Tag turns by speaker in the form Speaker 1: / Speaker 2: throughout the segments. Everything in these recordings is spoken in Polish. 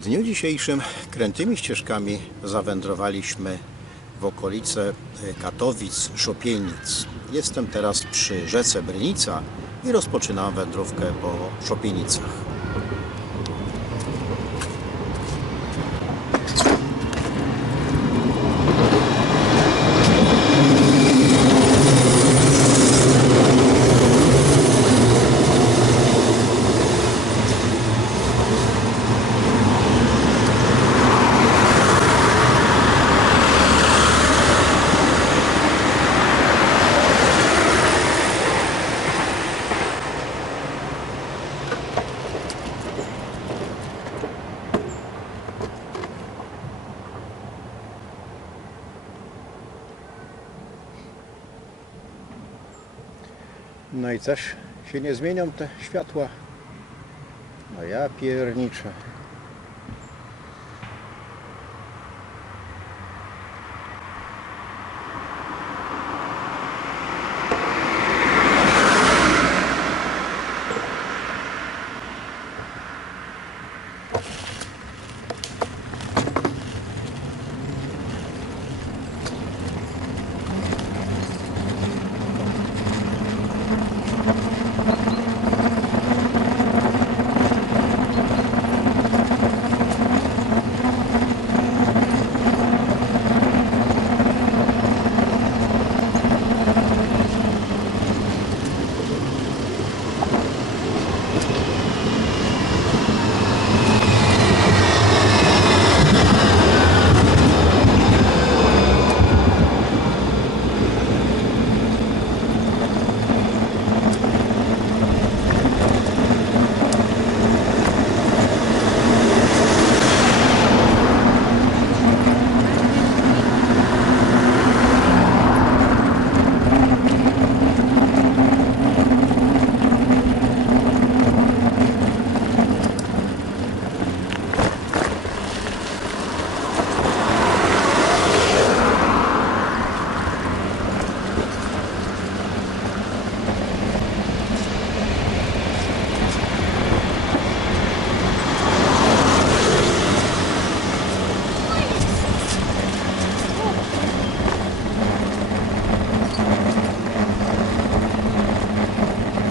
Speaker 1: W dniu dzisiejszym krętymi ścieżkami zawędrowaliśmy w okolice e, Katowic, Szopienic. Jestem teraz przy rzece Brynica i rozpoczynam wędrówkę po Szopienicach. No i coś się nie zmienią te światła. No ja pierniczę.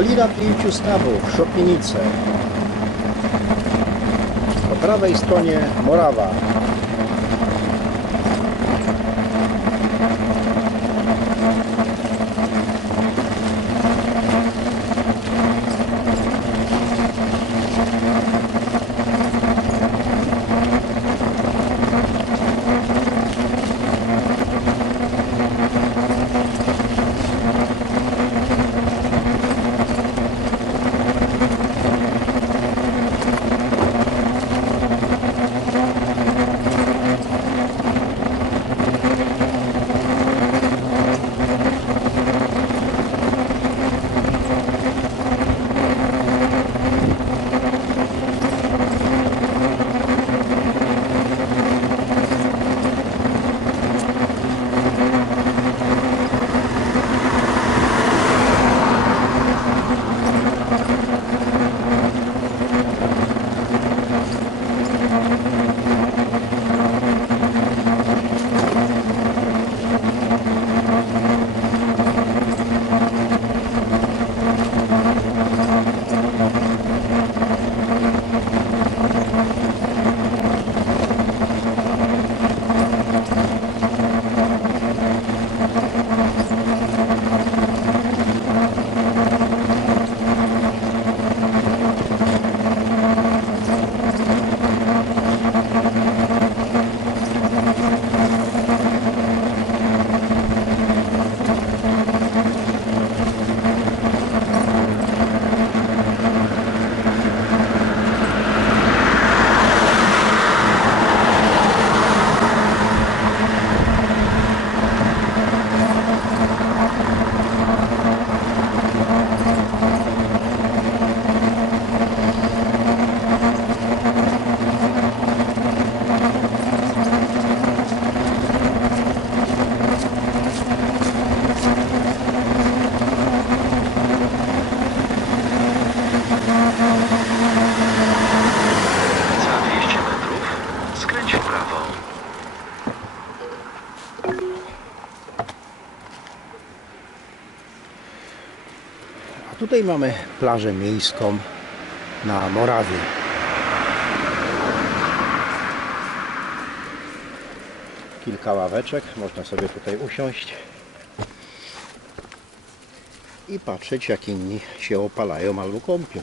Speaker 1: Dolina Pięciu Stawów, Szopienice. Po prawej stronie Morawa. I mamy plażę miejską na Morawie. Kilka ławeczek, można sobie tutaj usiąść i patrzeć jak inni się opalają albo kąpią.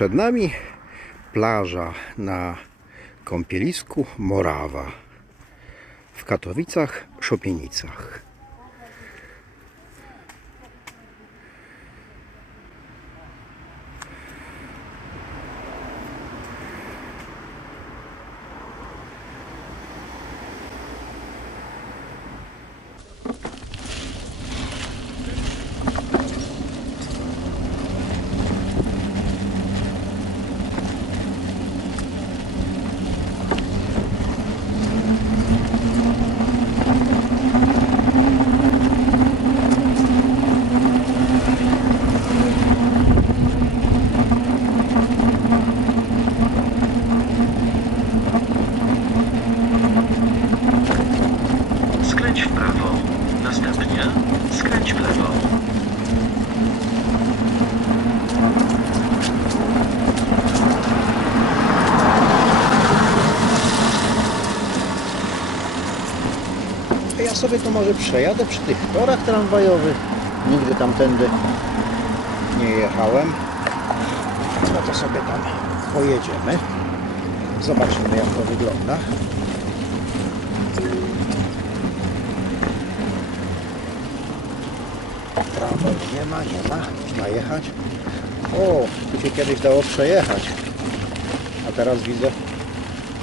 Speaker 1: Przed nami plaża na kąpielisku Morawa w Katowicach, Szopienicach.
Speaker 2: Skręć w prawo. Następnie skręć w lewo.
Speaker 1: Ja sobie to może przejadę przy tych torach tramwajowych. Nigdy tamtędy nie jechałem. No to sobie tam pojedziemy. Zobaczymy jak to wygląda. Tramwaj nie ma, nie ma. Ma jechać. O, tu się kiedyś dało przejechać. A teraz widzę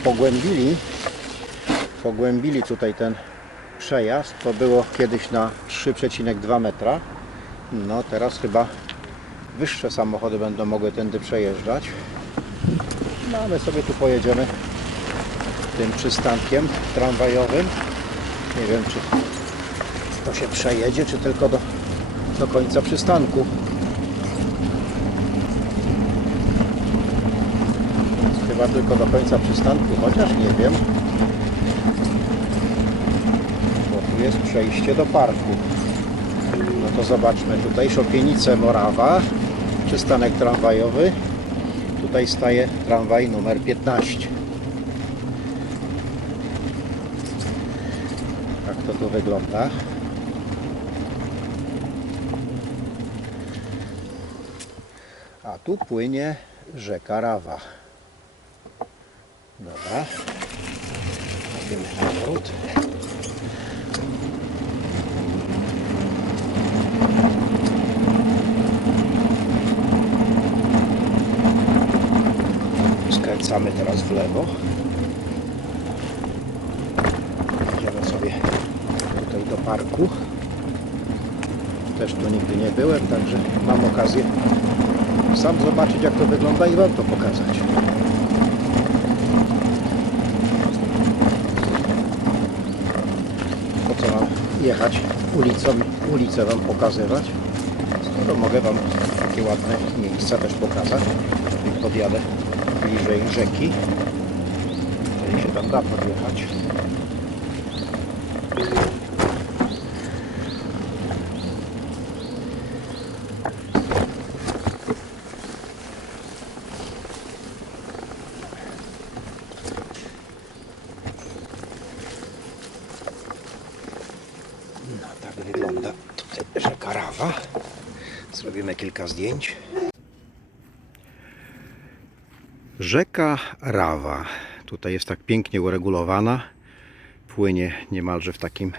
Speaker 1: pogłębili pogłębili tutaj ten przejazd. To było kiedyś na 3,2 metra. No teraz chyba wyższe samochody będą mogły tędy przejeżdżać. No a my sobie tu pojedziemy tym przystankiem tramwajowym. Nie wiem czy to się przejedzie, czy tylko do, do końca przystanku. Chyba tylko do końca przystanku, chociaż nie wiem. Bo tu jest przejście do parku. No to zobaczmy tutaj Szopienice Morawa, przystanek tramwajowy. Tutaj staje tramwaj numer 15. Tak to tu wygląda. A tu płynie rzeka Rawa. Dobra. Robimy nawrót. Skręcamy teraz w lewo. Idziemy sobie tutaj do parku. Też tu nigdy nie byłem, także mam okazję sam zobaczyć jak to wygląda i Wam to pokazać. Po co mam jechać ulicą, ulicę Wam pokazywać? Skoro mogę Wam takie ładne miejsca też pokazać. Podjadę bliżej rzeki. Jeżeli się tam da podjechać. No tak wygląda tutaj Zrobimy kilka zdjęć. Rzeka Rawa. Tutaj jest tak pięknie uregulowana. Płynie niemalże w takim,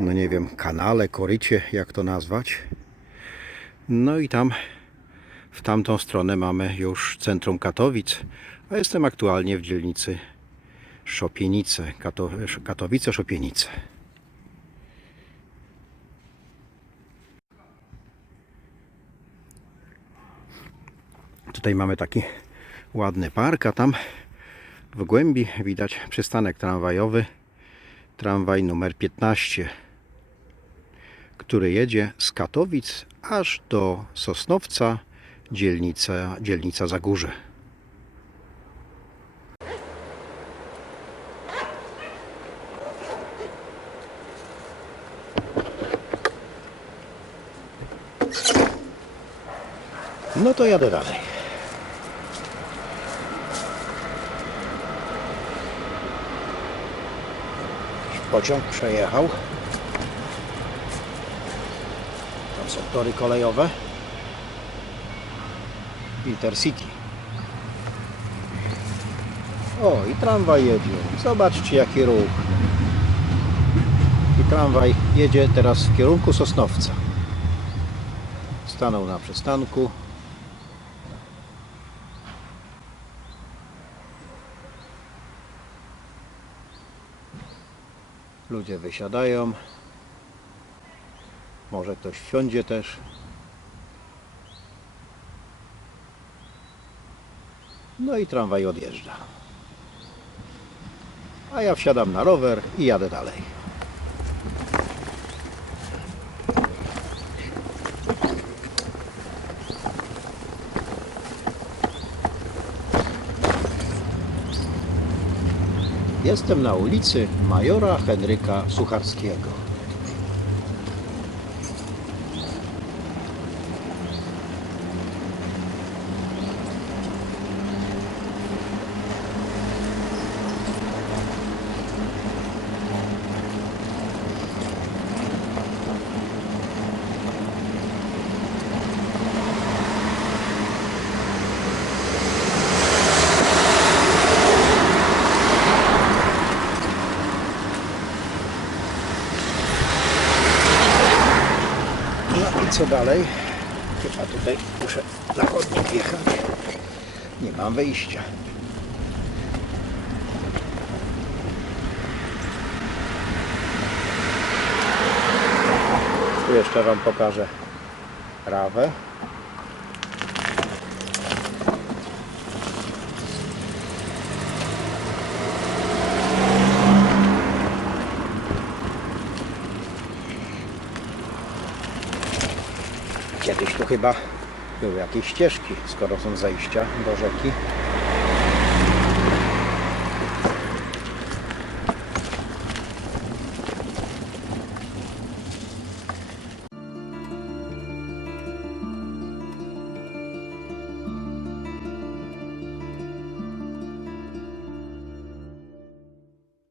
Speaker 1: no nie wiem, kanale, korycie, jak to nazwać. No i tam, w tamtą stronę mamy już centrum Katowic, a jestem aktualnie w dzielnicy Szopienice, Kato, Tutaj mamy taki ładny park, a tam w głębi widać przystanek tramwajowy, tramwaj numer 15, który jedzie z Katowic aż do Sosnowca, dzielnica, dzielnica Zagórze. No to jadę dalej. Pociąg przejechał. Tam są tory kolejowe. Intercity. O, i tramwaj jedzie. Zobaczcie jaki ruch. I tramwaj jedzie teraz w kierunku Sosnowca. Stanął na przystanku. Ludzie wysiadają. Może ktoś wsiądzie też. No i tramwaj odjeżdża. A ja wsiadam na rower i jadę dalej. Jestem na ulicy Majora Henryka Sucharskiego. No i co dalej? Chyba tutaj muszę na chodnik jechać. Nie mam wyjścia. Tu jeszcze Wam pokażę rawę. Kiedyś tu chyba były jakieś ścieżki, skoro są zejścia do rzeki.